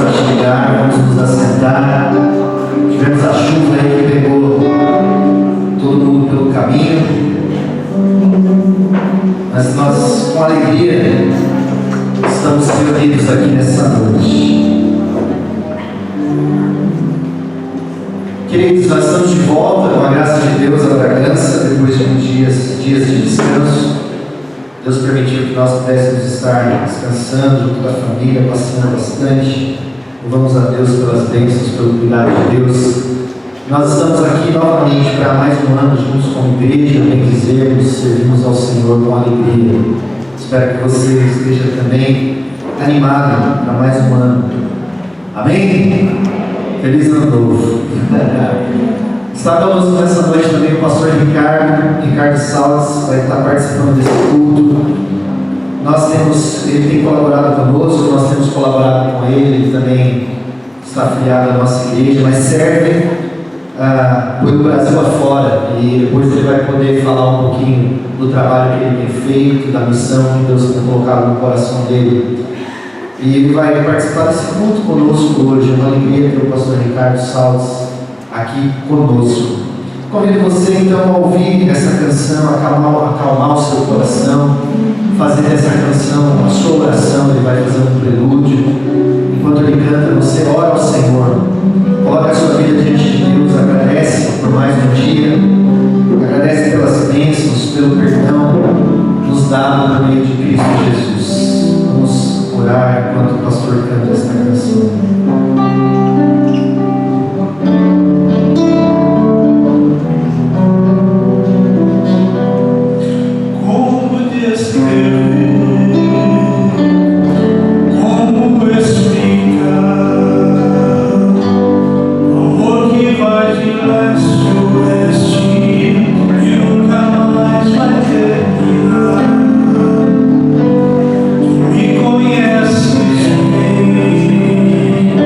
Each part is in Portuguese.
para chegar, vamos nos assentar. Tivemos a chuva aí que pegou todo mundo pelo caminho, mas nós, com alegria, estamos reunidos aqui nessa noite. Queridos, nós estamos de volta com a graça de Deus a Bragança, depois de dias de descanso. Deus permitiu que nós pudéssemos estar descansando junto da família, passeando bastante. Louvamos a Deus pelas bênçãos, pelo cuidado de Deus. Nós estamos aqui novamente para mais um ano juntos como igreja, bendizemos, servimos ao Senhor com alegria. Espero que você esteja também animado para mais um ano. Amém? Feliz ano novo. Está conosco nessa noite também o pastor Ricardo Salles, vai estar participando desse culto. Ele tem colaborado conosco, nós temos colaborado com ele também está afiliado à nossa igreja, mas serve pelo Brasil afora, e depois ele vai poder falar um pouquinho do trabalho que ele tem feito, da missão que Deus tem colocado no coração dele. E ele vai participar desse culto conosco hoje. É uma alegria ter o pastor Ricardo Salles aqui conosco. Convido você então a ouvir essa canção, acalmar o seu coração, fazer dessa canção a sua oração. Ele vai fazer um prelúdio. Enquanto ele canta, você ora ao Senhor, coloca a sua vida diante de Deus, agradece por mais um dia, agradece pelas bênçãos, pelo perdão nos dado por meio de Cristo Jesus. Vamos orar enquanto o pastor canta esta canção. Me conheces bem.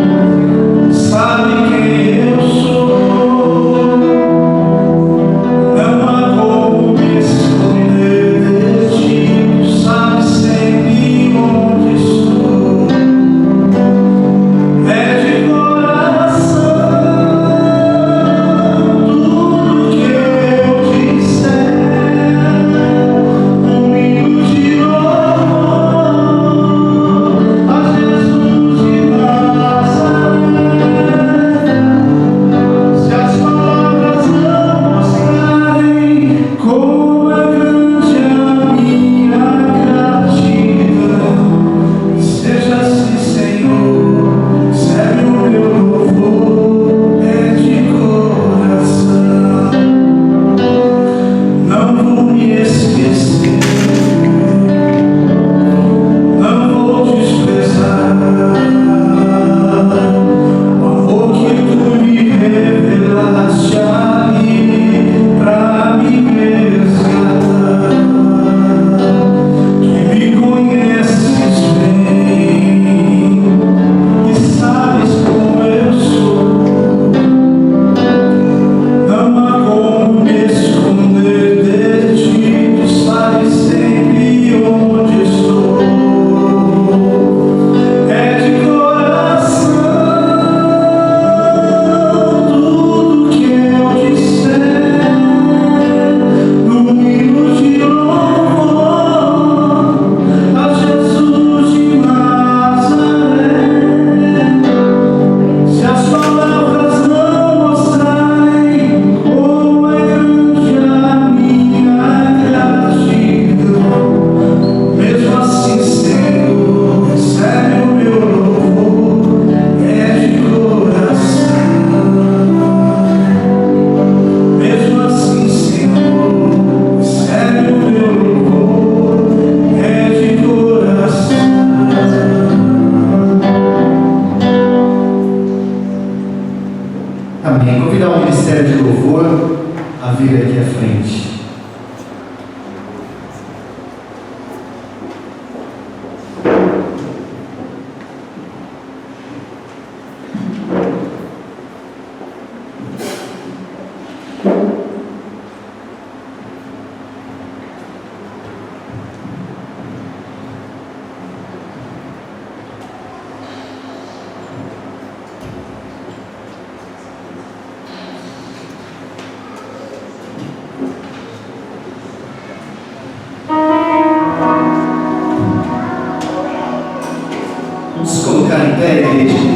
pé, igreja.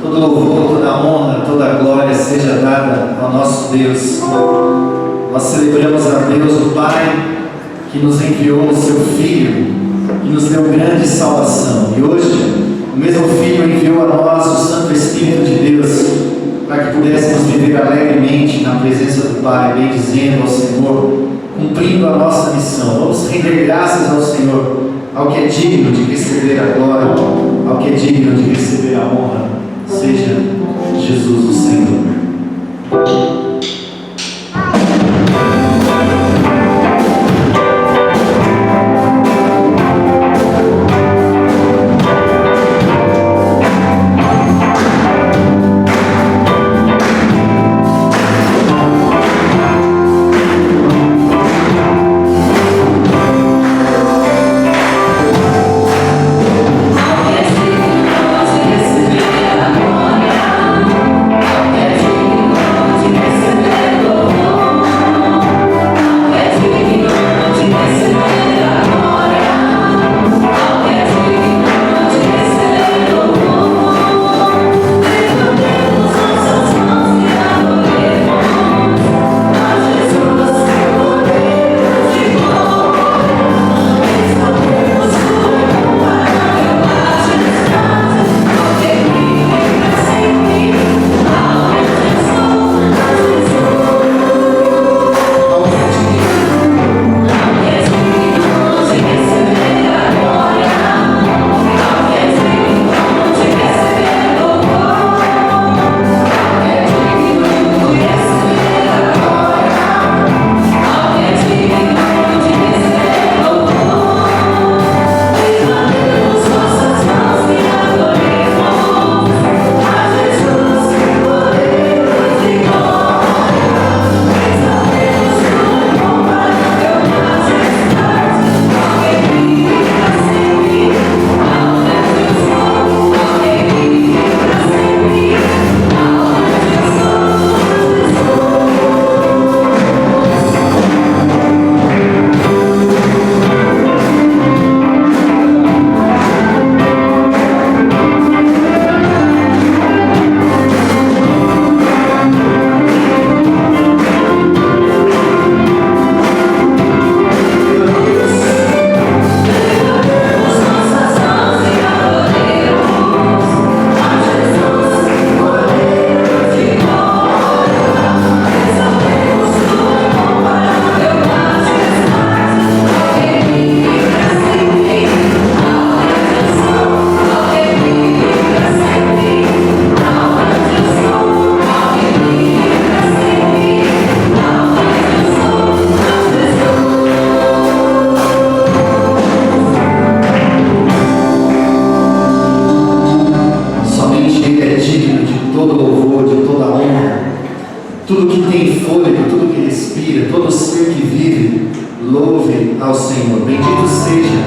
Todo louvor, toda honra, toda glória seja dada ao nosso Deus. Nós celebramos a Deus, o Pai, que nos enviou o seu Filho, que nos deu grande salvação. E hoje, o mesmo Filho enviou a nós o Santo Espírito de Deus, para que pudéssemos viver alegremente na presença do Pai, bendizendo ao Senhor, cumprindo a nossa missão. Vamos render graças ao Senhor, ao que é digno de receber a glória, ao que é digno de receber a honra, seja Jesus o Senhor. Tudo que tem fôlego, tudo que respira, todo ser que vive, louve ao Senhor. Bendito seja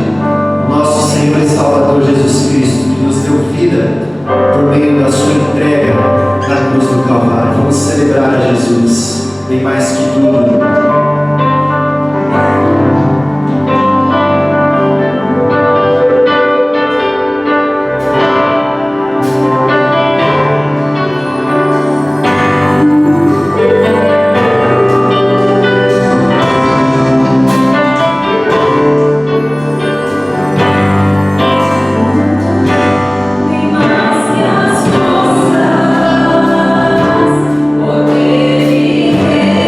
nosso Senhor e Salvador Jesus Cristo, que nos deu vida por meio da sua entrega na cruz do Calvário. Vamos celebrar a Jesus, bem mais que tudo. Poder e rei.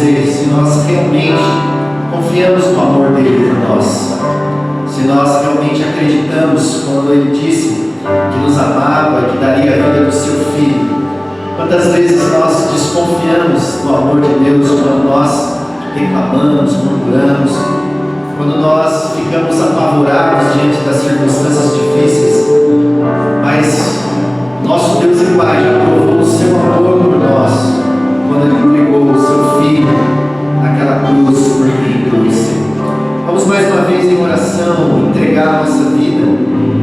você se nós realmente confiamos no amor dele por nós. Se nós realmente acreditamos quando ele disse que nos amava e que daria a vida do seu filho. Quantas vezes nós desconfiamos do amor de Deus quando nós reclamamos, murmuramos, quando nós ficamos apavorados diante das circunstâncias difíceis, mas nosso Deus e Pai já provou o seu amor por nós, quando Ele entregou o seu Filho naquela cruz por mim e por você. Vamos mais uma vez em oração entregar a nossa vida,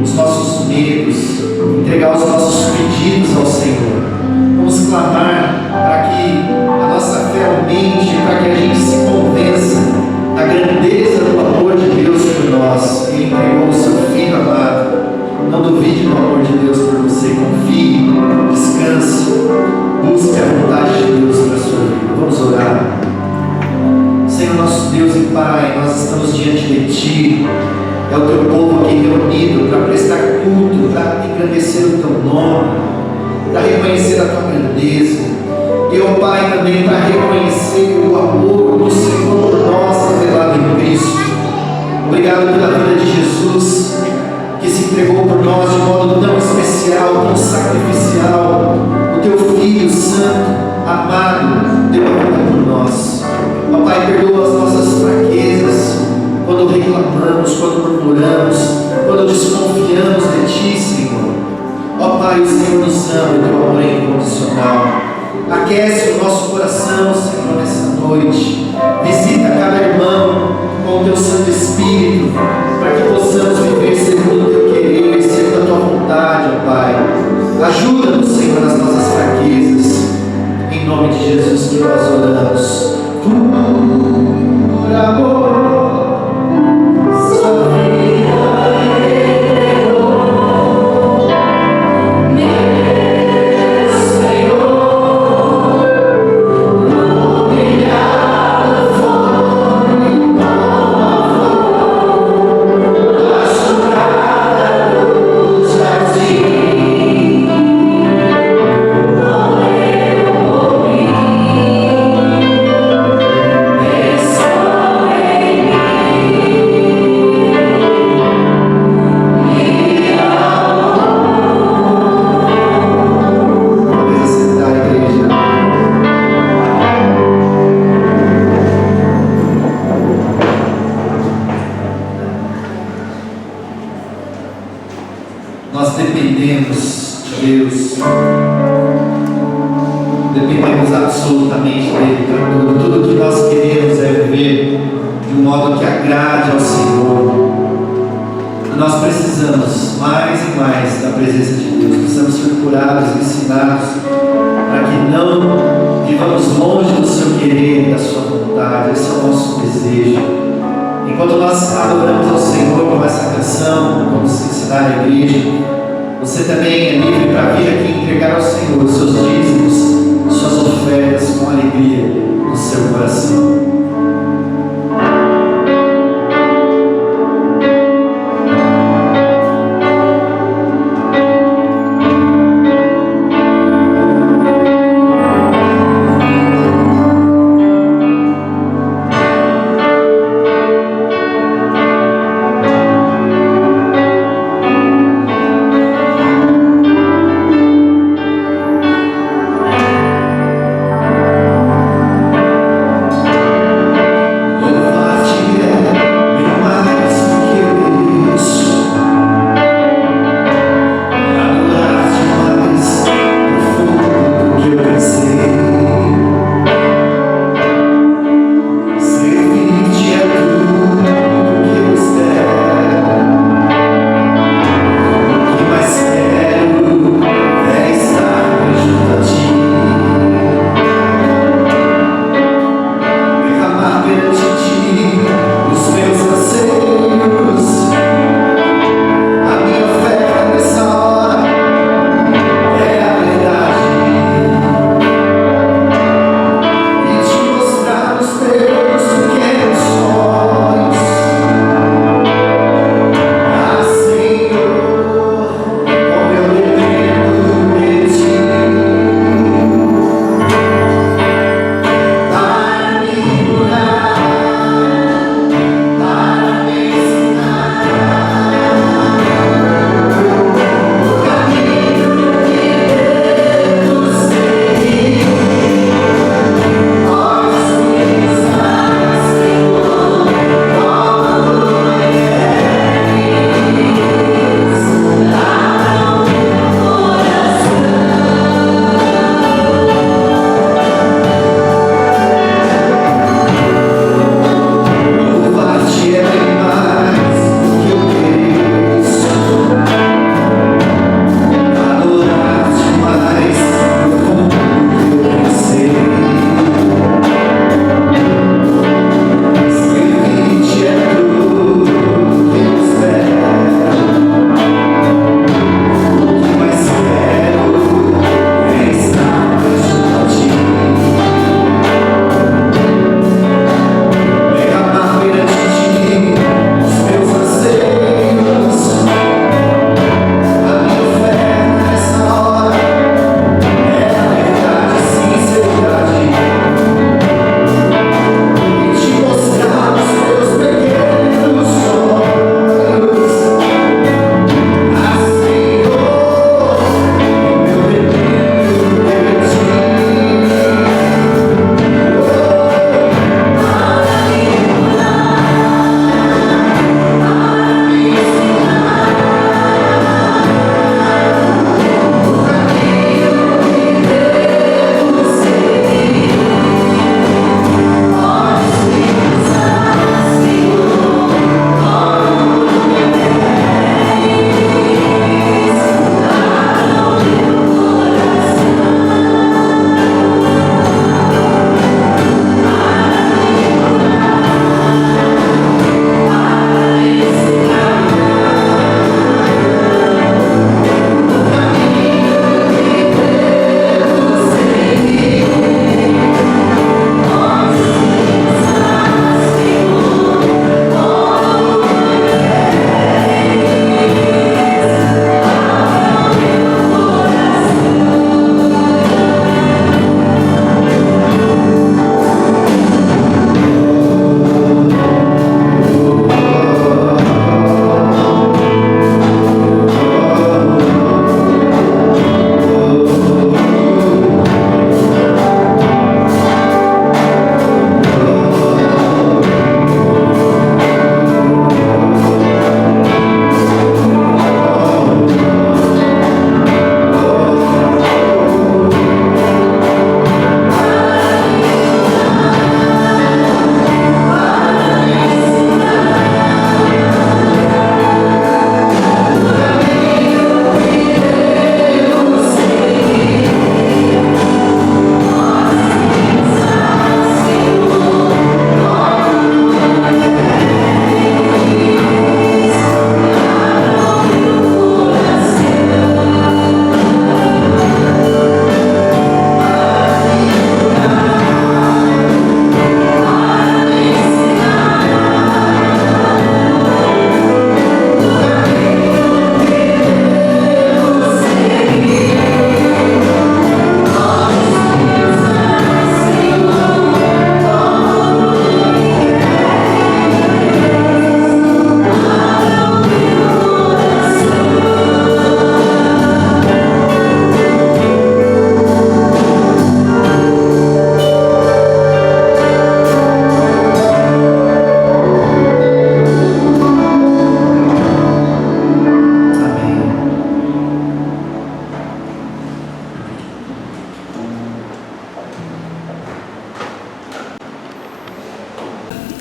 os nossos medos, entregar os nossos pedidos ao Senhor. Vamos clamar para que a nossa fé aumente, para que a gente se convença da grandeza do amor de Deus por nós. Ele entregou o seu Filho amado. Não duvide do amor de Deus por você. Confie, descanse, busque a vontade de Deus para a sua vida. Vamos orar. Senhor nosso Deus e Pai, nós estamos diante de Ti. É o Teu povo aqui reunido para prestar culto, para engrandecer o Teu nome, para reconhecer a Tua grandeza. E, ó Pai, também para reconhecer o amor do Senhor por nós revelado em Cristo. Obrigado pela vida de Jesus, que se entregou por nós de modo tão especial, tão sacrificial. O Teu Filho Santo, amado, deu a vida por nós. Ó Pai, perdoa as nossas fraquezas, quando reclamamos, quando murmuramos, quando desconfiamos de Ti, Senhor. Ó Pai, o Senhor nos ama, o Teu amor é incondicional. Aquece o nosso coração, Senhor, nessa noite. Visita cada irmão com o Teu Santo Espírito, para que possamos viver segundo o Teu querer, segundo a Tua vontade, ó Pai. Ajuda-nos, Senhor, nas nossas fraquezas. Em nome de Jesus que nós oramos. Por amor. Nós dependemos de Deus, dependemos absolutamente dEle para tudo. Tudo que nós queremos é viver de um modo que agrade ao Senhor. E nós precisamos mais e mais da presença de Deus. Precisamos ser curados, ensinados, para que não vivamos longe do seu querer, da sua vontade. Esse é o nosso desejo. Enquanto nós adoramos ao Senhor com essa canção, vamos ensinar a igreja, você também é livre para vir aqui entregar ao Senhor os seus dízimos, suas ofertas com alegria no seu coração.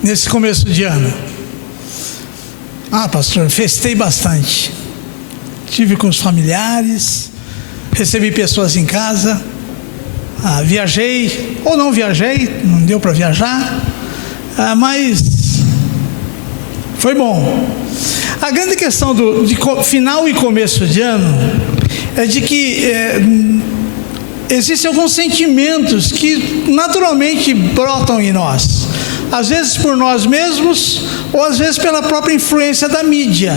nesse começo de ano? Pastor, festei bastante. Estive com os familiares, recebi pessoas em casa, viajei, ou não viajei, não deu para viajar, mas foi bom. A grande questão de final e começo de ano é de que existem alguns sentimentos que naturalmente brotam em nós, às vezes por nós mesmos, ou às vezes pela própria influência da mídia,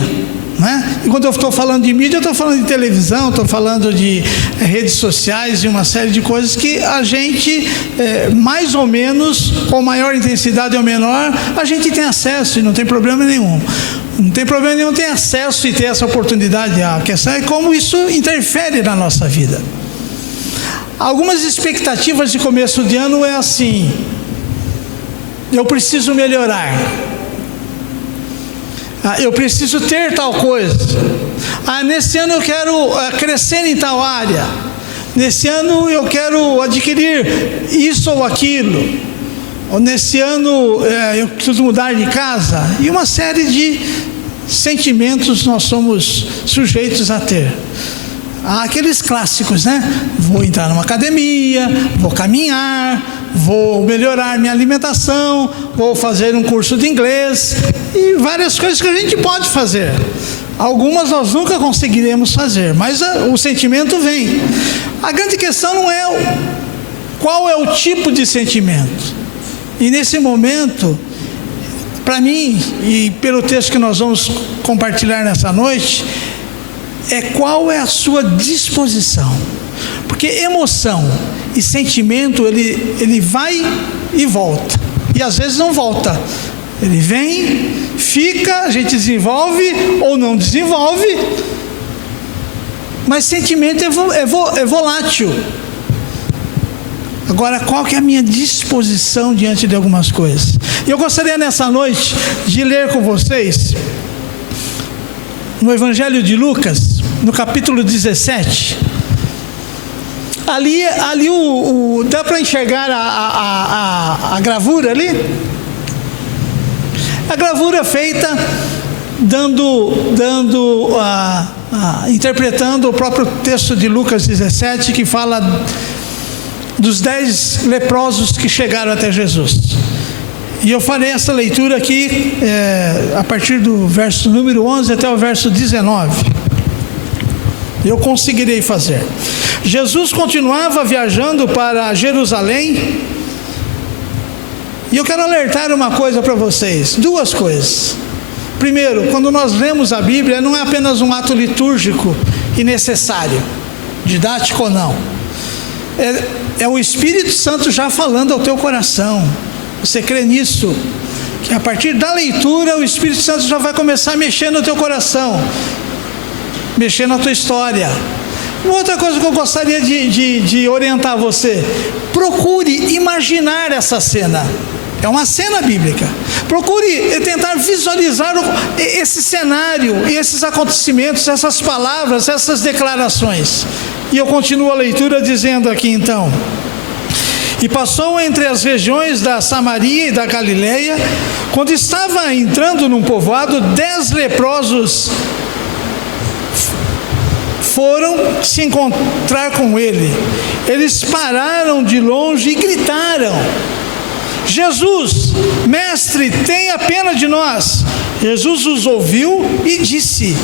né? E quando eu estou falando de mídia, eu estou falando de televisão, estou falando de redes sociais e uma série de coisas que a gente, mais ou menos, com maior intensidade ou menor, a gente tem acesso e não tem problema nenhum. Não tem problema nenhum ter acesso e ter essa oportunidade. A questão é como isso interfere na nossa vida. Algumas expectativas de começo de ano é assim: eu preciso melhorar, eu preciso ter tal coisa, nesse ano eu quero crescer em tal área, nesse ano eu quero adquirir isso ou aquilo, ou nesse ano eu preciso mudar de casa, e uma série de sentimentos nós somos sujeitos a ter. Aqueles clássicos, né? Vou entrar numa academia, vou caminhar, vou melhorar minha alimentação, vou fazer um curso de inglês, e várias coisas que a gente pode fazer. Algumas nós nunca conseguiremos fazer, mas o sentimento vem. A grande questão não é qual é o tipo de sentimento. E nesse momento, para mim, e pelo texto que nós vamos compartilhar nessa noite, qual é a sua disposição. Porque emoção e sentimento, ele vai e volta, e às vezes não volta. Ele vem, fica, a gente desenvolve ou não desenvolve, mas sentimento é volátil. Agora, qual que é a minha disposição diante de algumas coisas? E eu gostaria nessa noite de ler com vocês no Evangelho de Lucas, no capítulo 17. Ali dá para enxergar a gravura ali? A gravura feita interpretando o próprio texto de Lucas 17, que fala dos 10 leprosos que chegaram até Jesus. E eu farei essa leitura aqui a partir do verso número 11 até o verso 19. Eu conseguirei fazer. Jesus continuava viajando para Jerusalém, e eu quero alertar uma coisa para vocês, duas coisas. Primeiro, quando nós lemos a Bíblia, não é apenas um ato litúrgico e necessário, didático ou não. É o Espírito Santo já falando ao teu coração. Você crê nisso? Que a partir da leitura, o Espírito Santo já vai começar a mexer no teu coração, mexer na tua história. Uma outra coisa que eu gostaria de orientar você: procure imaginar essa cena. É uma cena bíblica. Procure tentar visualizar esse cenário, esses acontecimentos, essas palavras, essas declarações. E eu continuo a leitura dizendo aqui então: e passou entre as regiões da Samaria e da Galileia. Quando estava entrando num povoado, 10 leprosos foram se encontrar com ele. Eles pararam de longe e gritaram: Jesus, mestre, tenha pena de nós. Jesus os ouviu e disse: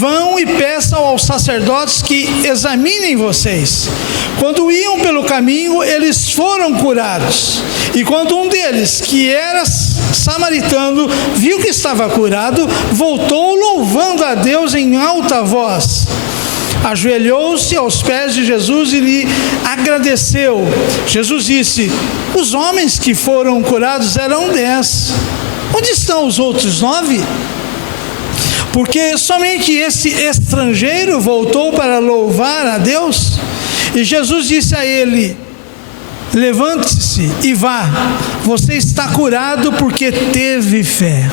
vão e peçam aos sacerdotes que examinem vocês. Quando iam pelo caminho, eles foram curados. E quando um deles, que era samaritano, viu que estava curado, voltou louvando a Deus em alta voz. Ajoelhou-se aos pés de Jesus e lhe agradeceu. Jesus disse: os homens que foram curados eram 10. Onde estão os outros 9? Porque somente esse estrangeiro voltou para louvar a Deus. E Jesus disse a ele: levante-se e vá, você está curado porque teve fé.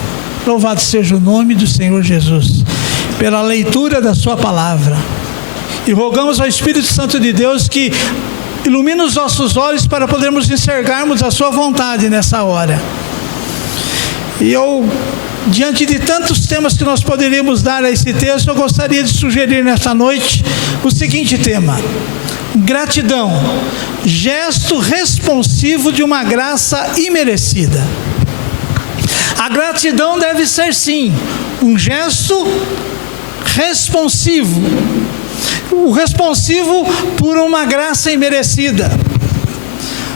Louvado seja o nome do Senhor Jesus, pela leitura da sua palavra. E rogamos ao Espírito Santo de Deus que ilumine os nossos olhos para podermos enxergarmos a sua vontade nessa hora. E eu, diante de tantos temas que nós poderíamos dar a esse texto, eu gostaria de sugerir nesta noite o seguinte tema: gratidão, gesto responsivo de uma graça imerecida. A gratidão deve ser, sim, um gesto responsivo. O responsivo por uma graça imerecida.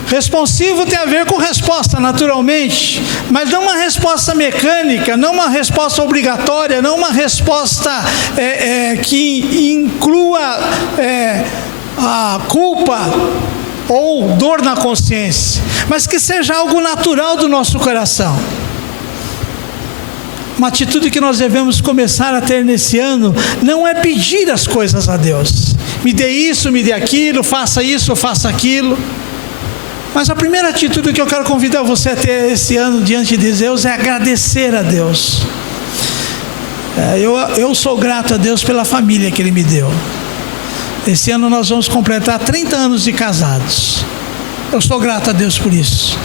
Responsivo tem a ver com resposta, naturalmente, mas não uma resposta mecânica, não uma resposta obrigatória, não uma resposta que inclua a culpa ou dor na consciência, mas que seja algo natural do nosso coração. Uma atitude que nós devemos começar a ter nesse ano não é pedir as coisas a Deus. Me dê isso, me dê aquilo, faça isso, faça aquilo. Mas a primeira atitude que eu quero convidar você a ter esse ano diante de Deus é agradecer a Deus. Eu sou grato a Deus pela família que Ele me deu. Esse ano nós vamos completar 30 anos de casados. Eu sou grato a Deus por isso.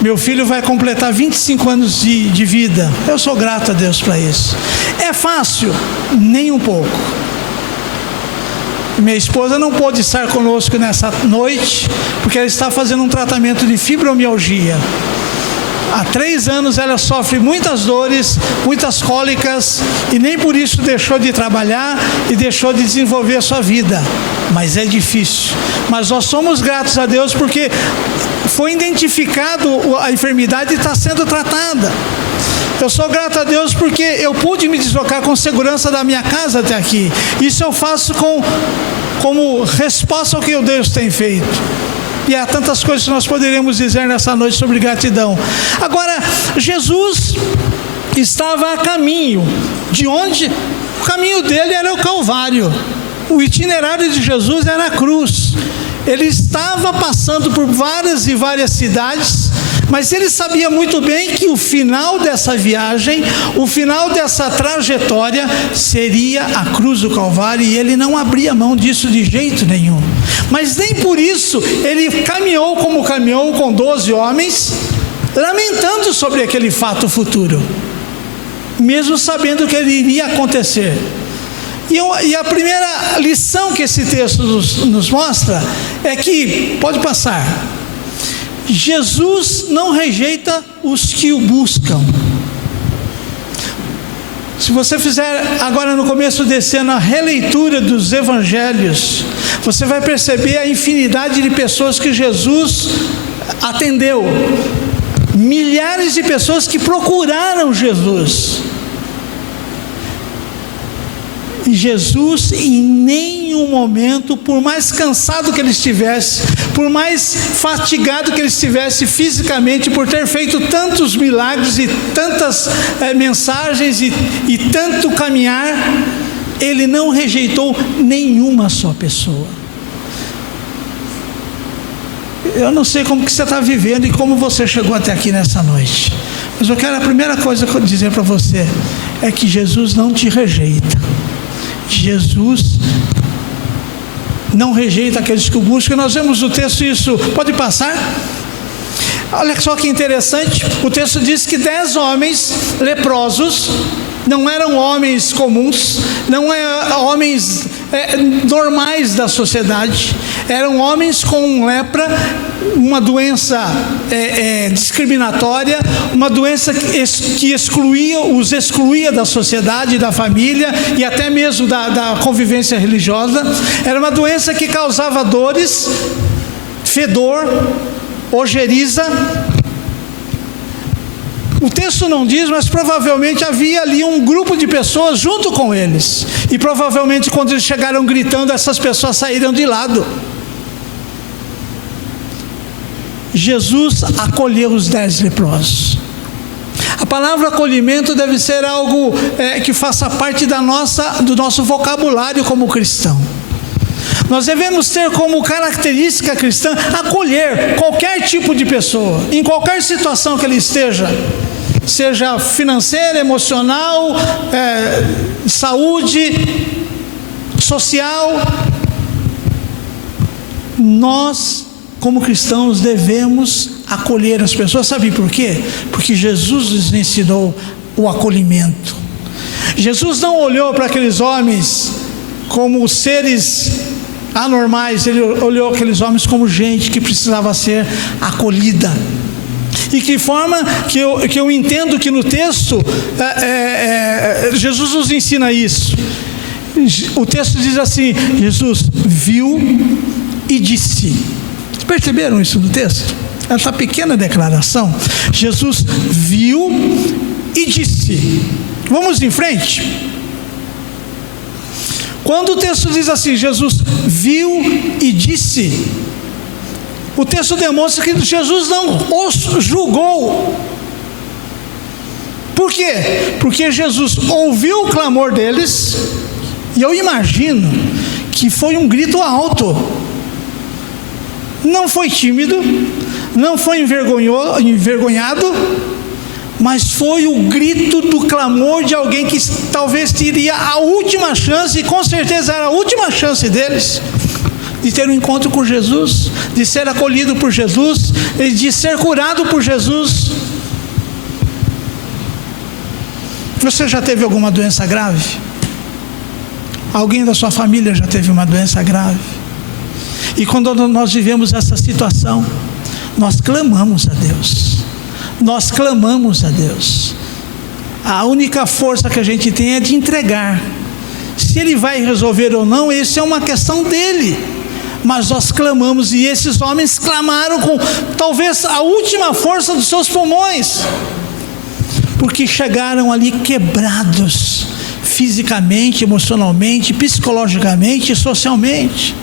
Meu filho vai completar 25 anos de vida. Eu sou grato a Deus para isso. É fácil? Nem um pouco. Minha esposa não pôde estar conosco nessa noite, porque ela está fazendo um tratamento de fibromialgia. Há 3 anos ela sofre muitas dores, muitas cólicas, e nem por isso deixou de trabalhar e deixou de desenvolver a sua vida. Mas é difícil. Mas nós somos gratos a Deus porque foi identificado a enfermidade e está sendo tratada. Eu sou grato a Deus porque eu pude me deslocar com segurança da minha casa até aqui. Isso eu faço como resposta ao que Deus tem feito. E há tantas coisas que nós poderíamos dizer nessa noite sobre gratidão. Agora, Jesus estava a caminho. De onde? O caminho dele era o Calvário. O itinerário de Jesus era a cruz. Ele estava passando por várias e várias cidades, mas ele sabia muito bem que o final dessa viagem, o final dessa trajetória, seria a cruz do Calvário, e ele não abria mão disso de jeito nenhum. Mas nem por isso ele caminhou como caminhou com 12 homens, lamentando sobre aquele fato futuro, mesmo sabendo que ele iria acontecer. E a primeira lição que esse texto nos mostra é que, pode passar, Jesus não rejeita os que o buscam. Se você fizer agora no começo desse ano a releitura dos evangelhos, você vai perceber a infinidade de pessoas que Jesus atendeu. Milhares de pessoas que procuraram Jesus. E Jesus, em nenhum momento, por mais cansado que ele estivesse, por mais fatigado que ele estivesse fisicamente, por ter feito tantos milagres e tantas mensagens e tanto caminhar, ele não rejeitou nenhuma só pessoa. Eu não sei como que você está vivendo e como você chegou até aqui nessa noite, mas eu quero, a primeira coisa que eu dizer para você é que Jesus não te rejeita. Jesus não rejeita aqueles que o buscam. Nós vemos no texto isso. Pode passar? Olha só que interessante. O texto diz que 10 homens leprosos, não eram homens comuns, não eram homens normais da sociedade, eram homens com lepra, uma doença discriminatória, uma doença que os excluía da sociedade, da família e até mesmo da convivência religiosa. Era uma doença que causava dores, fedor, ojeriza. O texto não diz, mas provavelmente havia ali um grupo de pessoas junto com eles. E provavelmente quando eles chegaram gritando, essas pessoas saíram de lado. Jesus acolheu os 10 leprosos. A palavra acolhimento deve ser algo que faça parte do nosso vocabulário como cristão. Nós devemos ter como característica cristã acolher qualquer tipo de pessoa, em qualquer situação que ele esteja, seja financeira, emocional, saúde, social. Nós, como cristãos, devemos acolher as pessoas. Sabe por quê? Porque Jesus nos ensinou o acolhimento. Jesus não olhou para aqueles homens como seres anormais, ele olhou aqueles homens como gente que precisava ser acolhida. E que forma que eu entendo que no texto Jesus nos ensina isso. O texto diz assim: Jesus viu e disse. Vocês perceberam isso no texto? Essa pequena declaração: Jesus viu e disse. Vamos em frente. Quando o texto diz assim, Jesus viu e disse, o texto demonstra que Jesus não os julgou. Por quê? Porque Jesus ouviu o clamor deles, e eu imagino que foi um grito alto. Não foi tímido, não foi envergonhado, mas foi o grito do clamor de alguém que talvez teria a última chance, e com certeza era a última chance deles, de ter um encontro com Jesus, de ser acolhido por Jesus, de ser curado por Jesus. Você já teve alguma doença grave? Alguém da sua família já teve uma doença grave? E quando nós vivemos essa situação, nós clamamos a Deus. Nós clamamos a Deus. A única força que a gente tem é de entregar. Se Ele vai resolver ou não, isso é uma questão dele. Mas nós clamamos, e esses homens clamaram com talvez a última força dos seus pulmões, porque chegaram ali quebrados, fisicamente, emocionalmente, psicologicamente e socialmente.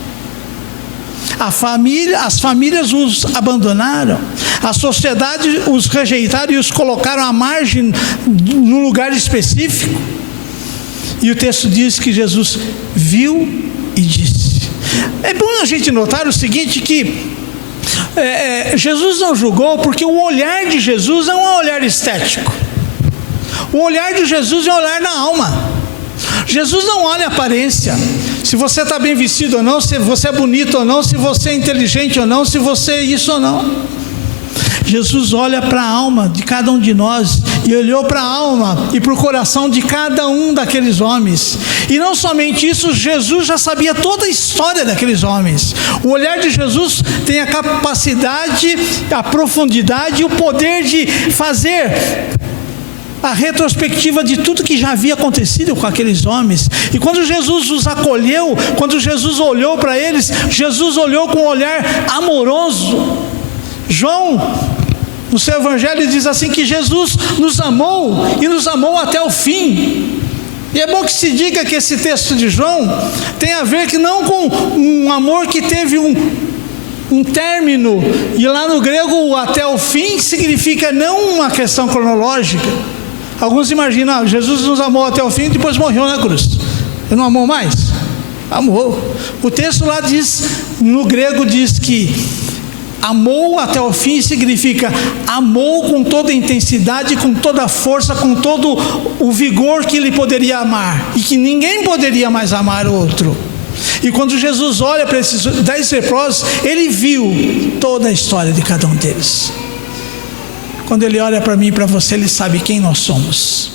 As famílias os abandonaram, a sociedade os rejeitaram e os colocaram à margem, num lugar específico. E o texto diz que Jesus viu e disse. É bom a gente notar o seguinte, que Jesus não julgou, porque o olhar de Jesus não é um olhar estético. O olhar de Jesus é um olhar na alma. Jesus não olha a aparência, se você está bem vestido ou não, se você é bonito ou não, se você é inteligente ou não, se você é isso ou não. Jesus olha para a alma de cada um de nós, e olhou para a alma e para o coração de cada um daqueles homens. E não somente isso, Jesus já sabia toda a história daqueles homens. O olhar de Jesus tem a capacidade, a profundidade e o poder de fazer a retrospectiva de tudo que já havia acontecido com aqueles homens. E quando Jesus os acolheu, quando Jesus olhou para eles, Jesus olhou com um olhar amoroso. João, no seu evangelho, diz assim, que Jesus nos amou, e nos amou até o fim. E é bom que se diga que esse texto de João tem a ver que não com um amor que teve um término, e lá no grego até o fim significa não uma questão cronológica. Alguns imaginam, Jesus nos amou até o fim e depois morreu na cruz. Ele não amou mais? Amou. O texto lá diz, no grego diz que amou até o fim significa amou com toda a intensidade, com toda a força, com todo o vigor que ele poderia amar, e que ninguém poderia mais amar o outro. E quando Jesus olha para esses 10 leprosos, ele viu toda a história de cada um deles. Quando ele olha para mim e para você, ele sabe quem nós somos,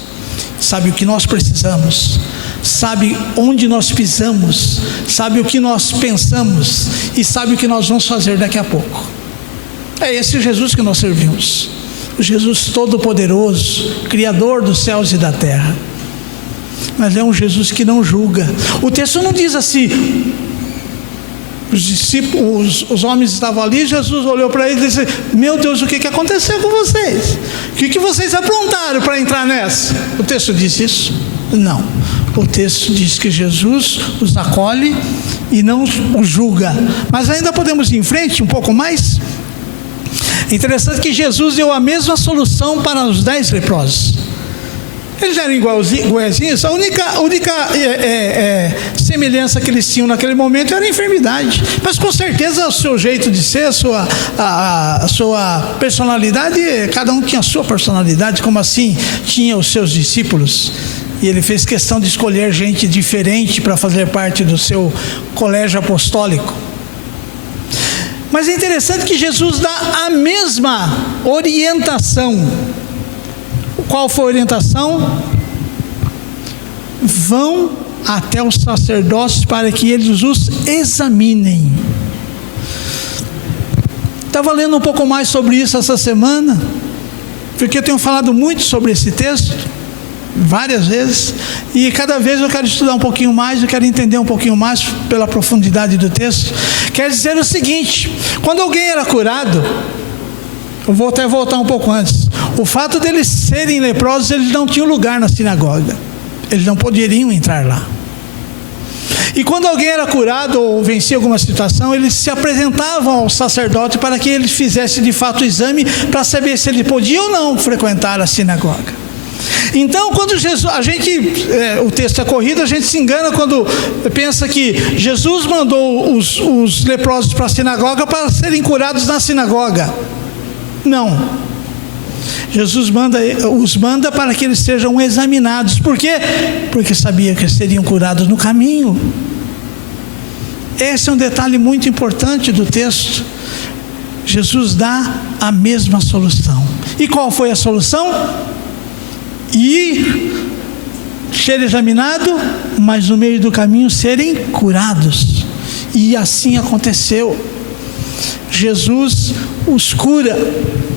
sabe o que nós precisamos, sabe onde nós pisamos, sabe o que nós pensamos, e sabe o que nós vamos fazer daqui a pouco. É esse Jesus que nós servimos, o Jesus Todo-Poderoso, Criador dos céus e da terra. Mas é um Jesus que não julga. O texto não diz assim, os discípulos, os homens estavam ali, Jesus olhou para eles e disse: meu Deus, o que aconteceu com vocês? O que vocês aprontaram para entrar nessa? O texto diz isso? Não. O texto diz que Jesus os acolhe e não os julga. Mas ainda podemos ir em frente um pouco mais. Interessante que Jesus deu a mesma solução para os 10 leprosos. Eles eram iguaizinhos. A única semelhança que eles tinham naquele momento era a enfermidade. Mas com certeza o seu jeito de ser, a sua personalidade, cada um tinha a sua personalidade, como assim tinha os seus discípulos. E ele fez questão de escolher gente diferente para fazer parte do seu colégio apostólico. Mas é interessante que Jesus dá a mesma orientação. Qual foi a orientação? Vão até os sacerdotes para que eles os examinem. Estava lendo um pouco mais sobre isso essa semana, porque eu tenho falado muito sobre esse texto, várias vezes, e cada vez eu quero estudar um pouquinho mais, eu quero entender um pouquinho mais pela profundidade do texto. Quer dizer o seguinte: quando alguém era curado, eu vou até voltar um pouco antes, o fato deles serem leprosos, eles não tinham lugar na sinagoga, eles não poderiam entrar lá. E quando alguém era curado ou vencia alguma situação, eles se apresentavam ao sacerdote para que ele fizesse de fato o exame para saber se ele podia ou não frequentar a sinagoga. Então, quando o texto é corrido, a gente se engana quando pensa que Jesus mandou os leprosos para a sinagoga para serem curados na sinagoga. Não. Jesus os manda para que eles sejam examinados. Por quê? Porque sabia que eles seriam curados no caminho. Esse é um detalhe muito importante do texto. Jesus dá a mesma solução. E qual foi a solução? Ir, ser examinado, mas no meio do caminho serem curados. E assim aconteceu. Jesus os cura.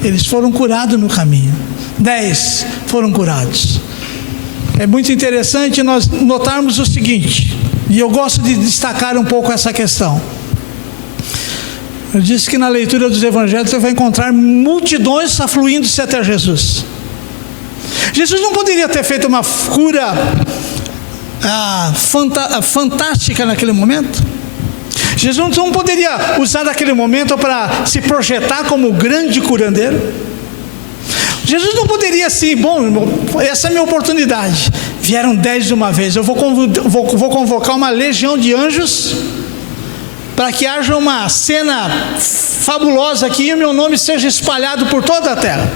Eles foram curados no caminho. 10 foram curados. É muito interessante nós notarmos o seguinte, e eu gosto de destacar um pouco essa questão. Eu disse que na leitura dos evangelhos você vai encontrar multidões afluindo-se até Jesus. Jesus não poderia ter feito uma cura fantástica naquele momento? Jesus não poderia usar aquele momento para se projetar como o grande curandeiro? Jesus não poderia assim, bom, essa é a minha oportunidade. Vieram 10 de uma vez, eu vou convocar uma legião de anjos para que haja uma cena fabulosa aqui e o meu nome seja espalhado por toda a terra.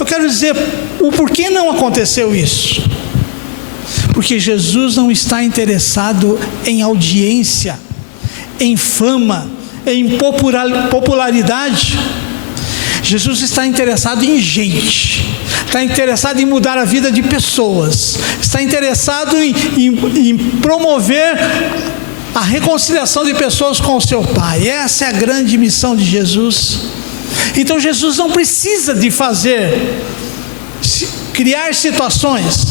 Eu quero dizer o porquê não aconteceu isso. Porque Jesus não está interessado em audiência, em fama, em popularidade. Jesus está interessado em gente, está interessado em mudar a vida de pessoas, está interessado em promover a reconciliação de pessoas com o seu Pai. Essa é a grande missão de Jesus. Então Jesus não precisa de criar situações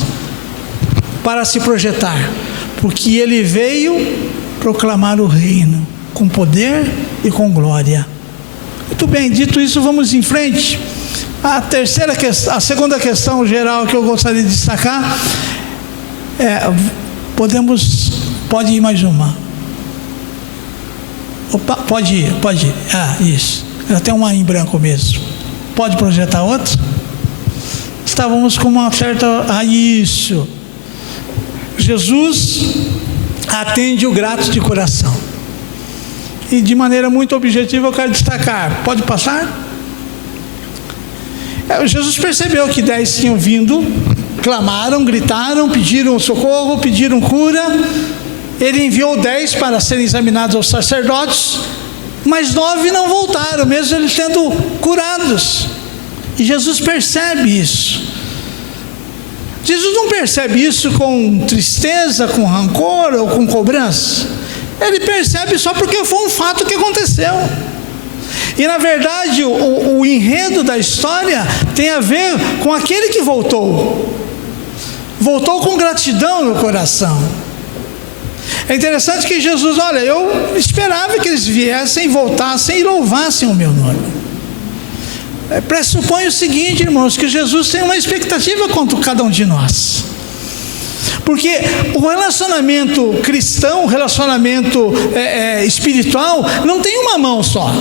para se projetar, porque ele veio proclamar o reino com poder e com glória. Muito bem, dito isso, vamos em frente. A segunda questão geral que eu gostaria de destacar pode ir mais uma. Opa, pode ir. Isso. Tem uma em branco mesmo. Pode projetar outra? Estávamos com uma certa... isso. Jesus atende o grato de coração. E de maneira muito objetiva eu quero destacar. Pode passar? Jesus percebeu que 10 tinham vindo, clamaram, gritaram, pediram socorro, pediram cura. Ele enviou 10 para serem examinados aos sacerdotes, mas 9 não voltaram, mesmo eles sendo curados. E Jesus percebe isso. Jesus não percebe isso com tristeza, com rancor ou com cobrança. Ele percebe só porque foi um fato que aconteceu. E na verdade o enredo da história tem a ver com aquele que voltou com gratidão no coração. É interessante que Jesus, olha, eu esperava que eles viessem, voltassem e louvassem o meu nome. Pressupõe o seguinte, irmãos, que Jesus tem uma expectativa quanto a cada um de nós. Porque o relacionamento cristão, o relacionamento espiritual, não tem uma mão só.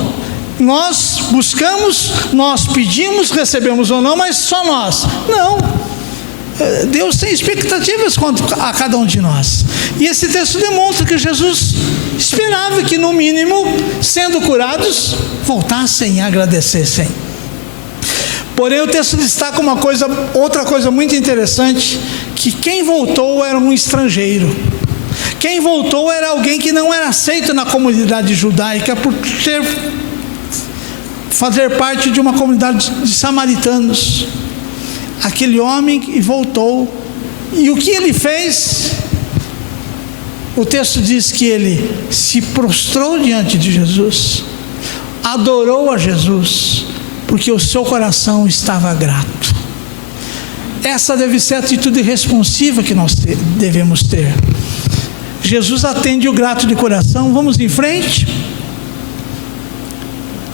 Nós buscamos, nós pedimos, recebemos ou não, mas só nós. Não. Deus tem expectativas quanto a cada um de nós. E esse texto demonstra que Jesus esperava que, no mínimo, sendo curados, voltassem e agradecessem. Porém, o texto destaca outra coisa muito interessante, que quem voltou era um estrangeiro. Quem voltou era alguém que não era aceito na comunidade judaica por fazer parte de uma comunidade de samaritanos. Aquele homem voltou, e o que ele fez? O texto diz que ele se prostrou diante de Jesus, adorou a Jesus, porque o seu coração estava grato. Essa deve ser a atitude responsiva que nós devemos ter. Jesus atende o grato de coração. Vamos em frente.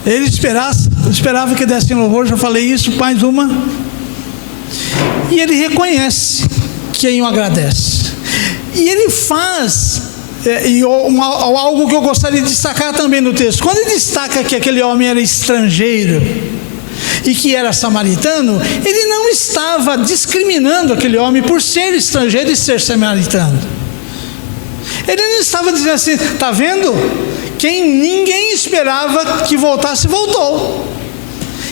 Ele esperava que desse louvor, já falei isso, mais uma. E ele reconhece quem o agradece. E ele faz, algo que eu gostaria de destacar também no texto. Quando ele destaca que aquele homem era estrangeiro e que era samaritano, ele não estava discriminando aquele homem por ser estrangeiro e ser samaritano. Ele não estava dizendo assim, está vendo? Quem ninguém esperava que voltasse, voltou.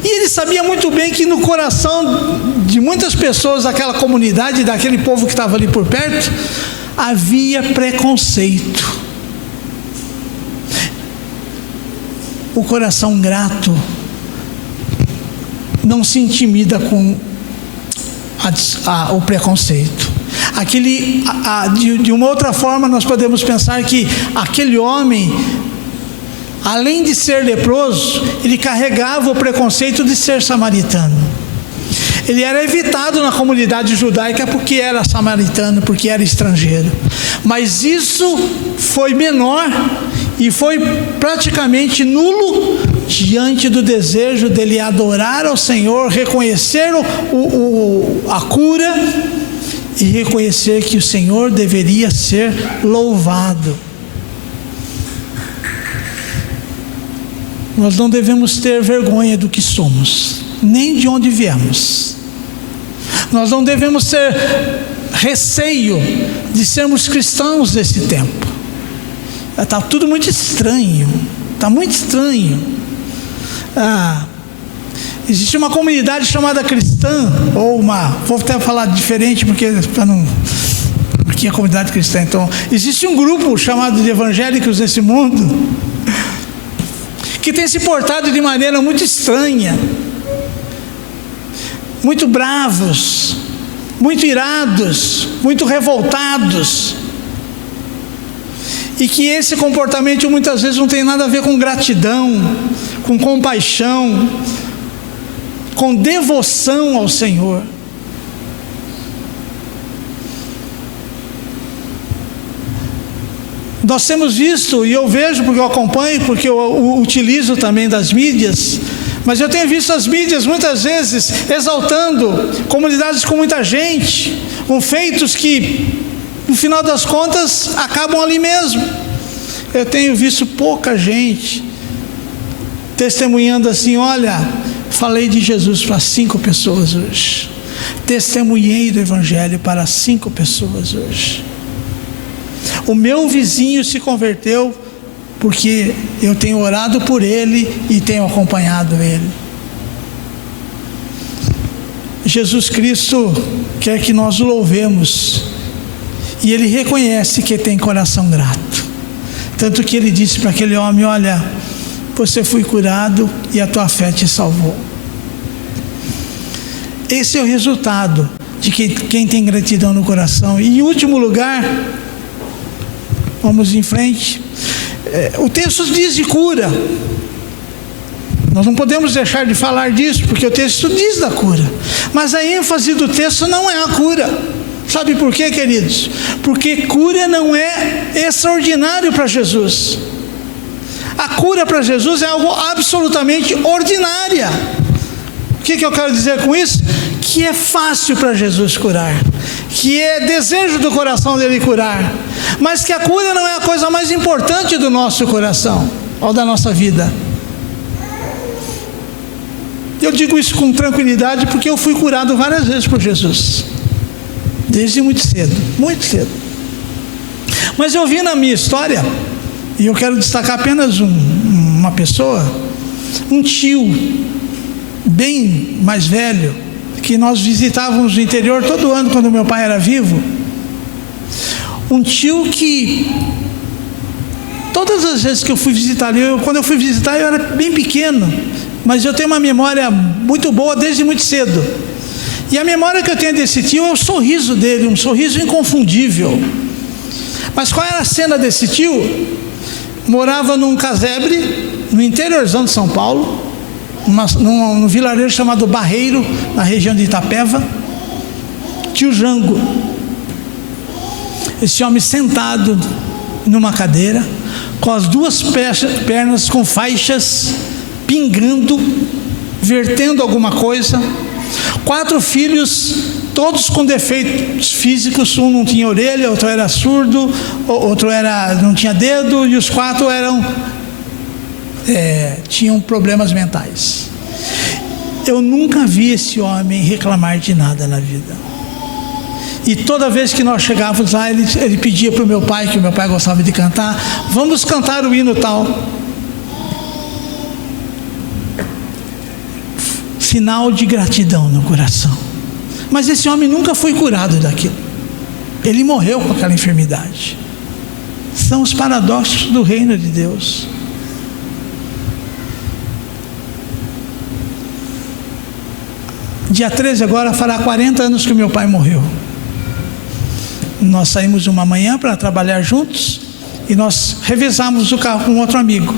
E ele sabia muito bem que no coração de muitas pessoas daquela comunidade, daquele povo que estava ali por perto, havia preconceito. O coração grato não se intimida com o preconceito. De uma outra forma, nós podemos pensar que aquele homem, além de ser leproso, ele carregava o preconceito de ser samaritano. Ele era evitado na comunidade judaica porque era samaritano, porque era estrangeiro. Mas isso foi menor e foi praticamente nulo diante do desejo dele adorar ao Senhor, reconhecer a cura e reconhecer que o Senhor deveria ser louvado. Nós não devemos ter vergonha do que somos, nem de onde viemos. Nós não devemos ter receio de sermos cristãos desse tempo. Está tudo muito estranho, está muito estranho. Existe uma comunidade chamada cristã, vou até falar diferente, porque é a comunidade cristã. Então, existe um grupo chamado de evangélicos nesse mundo, que tem se portado de maneira muito estranha, muito bravos, muito irados, muito revoltados, e que esse comportamento muitas vezes não tem nada a ver com gratidão, com compaixão, com devoção ao Senhor. Nós temos visto, e eu vejo porque eu acompanho, porque eu utilizo também das mídias, mas eu tenho visto as mídias muitas vezes exaltando comunidades com muita gente, com feitos que, no final das contas, acabam ali mesmo. Eu tenho visto pouca gente testemunhando assim: olha, falei de Jesus para 5 pessoas hoje, testemunhei do Evangelho para 5 pessoas hoje. O meu vizinho se converteu porque eu tenho orado por ele e tenho acompanhado ele. Jesus Cristo quer que nós o louvemos, e ele reconhece que tem coração grato. Tanto que ele disse para aquele homem: olha, você foi curado e a tua fé te salvou. Esse é o resultado de quem tem gratidão no coração. E em último lugar, vamos em frente, o texto diz de cura. Nós não podemos deixar de falar disso, porque o texto diz da cura, mas a ênfase do texto não é a cura. Sabe por quê, queridos? Porque cura não é extraordinário para Jesus. A cura para Jesus é algo absolutamente ordinária. O que eu quero dizer com isso? Que é fácil para Jesus curar, que é desejo do coração dele curar, mas que a cura não é a coisa mais importante do nosso coração ou da nossa vida. Eu digo isso com tranquilidade porque eu fui curado várias vezes por Jesus, desde muito cedo, muito cedo. Mas eu vi na minha história, e eu quero destacar apenas uma pessoa, um tio bem mais velho, que nós visitávamos no interior todo ano quando meu pai era vivo. Um tio que todas as vezes que eu fui visitar ele, quando eu fui visitar eu era bem pequeno, mas eu tenho uma memória muito boa desde muito cedo. E a memória que eu tenho desse tio é o sorriso dele, um sorriso inconfundível. Mas qual era a cena desse tio? Morava num casebre, no interiorzão de São Paulo, num vilarejo chamado Barreiro, na região de Itapeva. Tio Jango. Esse homem sentado numa cadeira, com as duas pernas com faixas, pingando, vertendo alguma coisa. 4 filhos, todos com defeitos físicos. Um não tinha orelha, outro era surdo, outro não tinha dedo, e os 4 tinham problemas mentais. Eu nunca vi esse homem reclamar de nada na vida. E toda vez que nós chegávamos lá, ele pedia para o meu pai, que o meu pai gostava de cantar: vamos cantar o hino tal. Sinal de gratidão no coração. Mas esse homem nunca foi curado daquilo. Ele morreu com aquela enfermidade. São os paradoxos do reino de Deus. Dia 13 agora fará 40 anos que meu pai morreu. Nós saímos uma manhã para trabalhar juntos e nós revezamos o carro com outro amigo.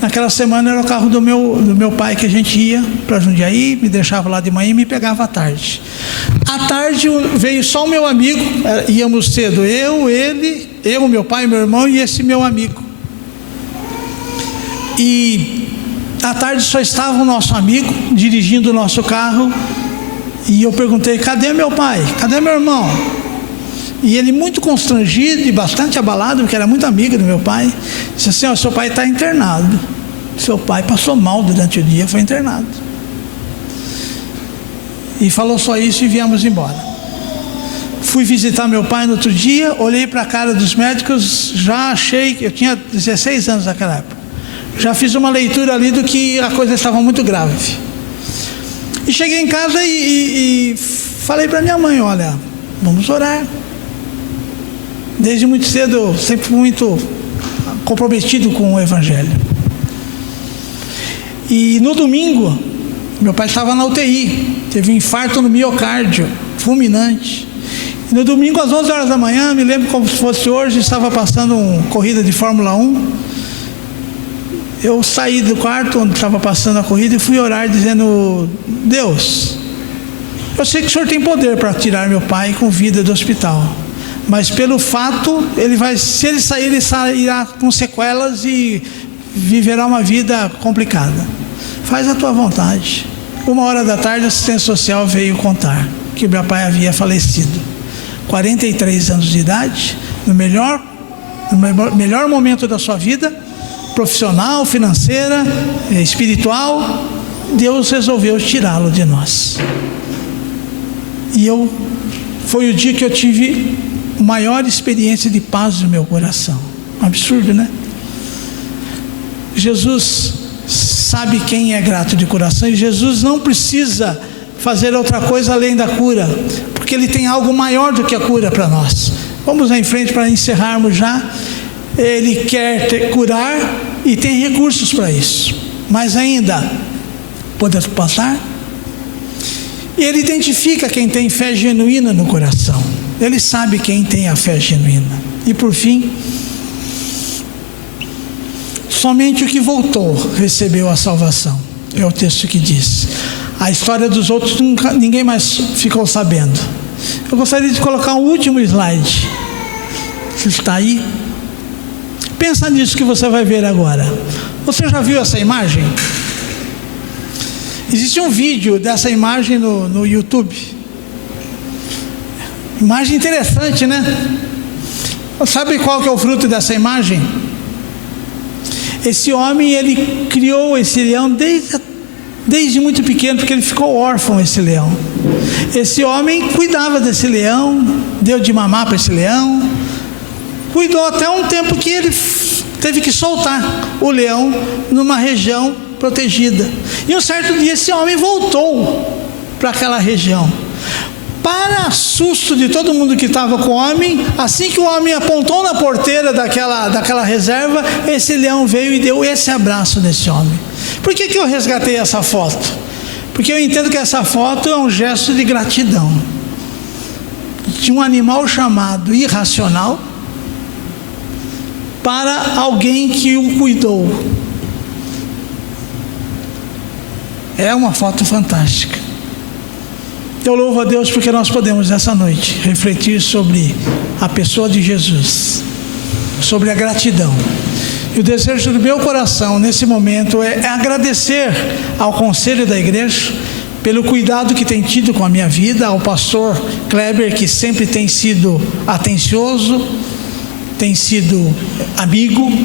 Naquela semana era o carro do meu pai, que a gente ia para Jundiaí, me deixava lá de manhã e me pegava à tarde. À tarde veio só o meu amigo, íamos cedo, eu, meu pai, meu irmão e esse meu amigo. E à tarde só estava o nosso amigo dirigindo o nosso carro, e eu perguntei: cadê meu pai? Cadê meu irmão? E ele, muito constrangido e bastante abalado, porque era muito amigo do meu pai, disse assim: seu pai está internado. Seu pai passou mal durante o dia, foi internado. E falou só isso e viemos embora. Fui visitar meu pai no outro dia, olhei para a cara dos médicos, já achei que eu tinha 16 anos naquela época. Já fiz uma leitura ali do que a coisa estava muito grave. E cheguei em casa e falei para minha mãe: olha, vamos orar. Desde muito cedo eu sempre fui muito comprometido com o Evangelho. E no domingo, meu pai estava na UTI, teve um infarto no miocárdio, fulminante. E no domingo às 11 horas da manhã, me lembro como se fosse hoje, estava passando uma corrida de Fórmula 1. Eu saí do quarto onde estava passando a corrida e fui orar dizendo: Deus, eu sei que o Senhor tem poder para tirar meu pai com vida do hospital. Mas pelo fato, se ele sair, ele sairá com sequelas e viverá uma vida complicada. Faz a tua vontade. 1h da tarde, a assistência social veio contar que meu pai havia falecido. 43 anos de idade, no melhor momento da sua vida, profissional, financeira, espiritual. Deus resolveu tirá-lo de nós. E foi o dia que eu tive a maior experiência de paz no meu coração. Absurdo, né? Jesus sabe quem é grato de coração, e Jesus não precisa fazer outra coisa além da cura, porque Ele tem algo maior do que a cura para nós. Vamos lá em frente para encerrarmos já. Ele quer curar e tem recursos para isso. Mas ainda, podemos passar? E Ele identifica quem tem fé genuína no coração. Ele sabe quem tem a fé genuína. E por fim, somente o que voltou recebeu a salvação. É o texto que diz. A história dos outros ninguém mais ficou sabendo. Eu gostaria de colocar um último slide. Você está aí? Pensa nisso que você vai ver agora. Você já viu essa imagem? Existe um vídeo dessa imagem no YouTube. Imagem interessante, né? Sabe qual que é o fruto dessa imagem? Esse homem, ele criou esse leão desde muito pequeno, porque ele ficou órfão, esse leão. Esse homem cuidava desse leão, deu de mamar para esse leão, cuidou até um tempo que ele teve que soltar o leão numa região protegida. E um certo dia esse homem voltou para aquela região, para susto de todo mundo que estava com o homem, assim que o homem apontou na porteira daquela reserva, esse leão veio e deu esse abraço nesse homem. Por que eu resgatei essa foto? Porque eu entendo que essa foto é um gesto de gratidão de um animal chamado irracional para alguém que o cuidou. É uma foto fantástica. Eu louvo a Deus porque nós podemos nessa noite refletir sobre a pessoa de Jesus, sobre a gratidão. E o desejo do meu coração nesse momento é agradecer ao conselho da igreja pelo cuidado que tem tido com a minha vida, ao pastor Kleber, que sempre tem sido atencioso, tem sido amigo,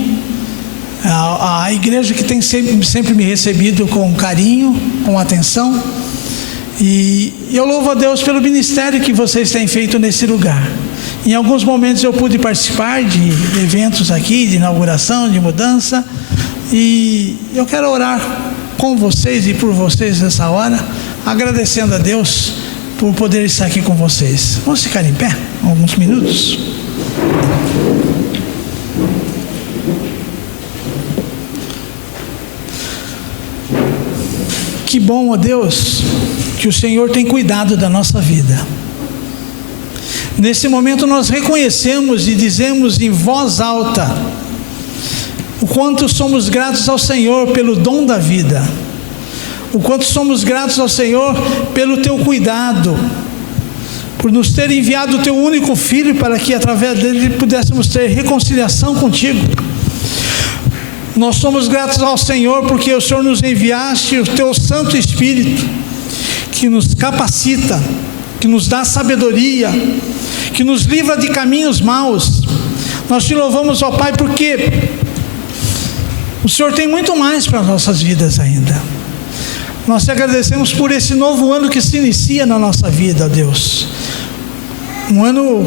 a igreja que tem sempre me recebido com carinho, com atenção. E eu louvo a Deus pelo ministério que vocês têm feito nesse lugar. Em alguns momentos eu pude participar de eventos aqui, de inauguração, de mudança, e eu quero orar com vocês e por vocês nessa hora, agradecendo a Deus por poder estar aqui com vocês. Vamos ficar em pé alguns minutos? Que bom, ó Deus, que o Senhor tem cuidado da nossa vida. Nesse momento nós reconhecemos e dizemos em voz alta o quanto somos gratos ao Senhor pelo dom da vida, o quanto somos gratos ao Senhor pelo teu cuidado, por nos ter enviado o teu único Filho para que através dele pudéssemos ter reconciliação contigo. Nós somos gratos ao Senhor porque o Senhor nos enviaste o teu Santo Espírito, que nos capacita, que nos dá sabedoria, que nos livra de caminhos maus. Nós te louvamos, ó Pai, porque o Senhor tem muito mais para as nossas vidas ainda. Nós te agradecemos por esse novo ano que se inicia na nossa vida, ó Deus. Um ano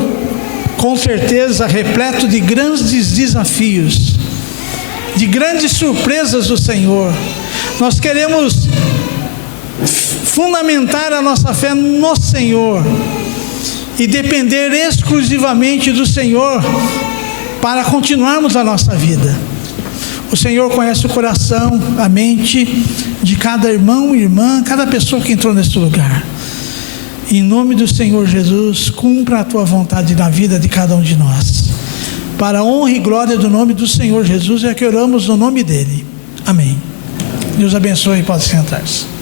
com certeza repleto de grandes desafios, de grandes surpresas do Senhor. Nós queremos fundamentar a nossa fé no Senhor e depender exclusivamente do Senhor para continuarmos a nossa vida. O Senhor conhece o coração, a mente de cada irmão e irmã, cada pessoa que entrou nesse lugar. Em nome do Senhor Jesus, cumpra a tua vontade na vida de cada um de nós. Para a honra e glória do nome do Senhor Jesus, é que oramos no nome dele. Amém. Deus abençoe e pode sentar-se.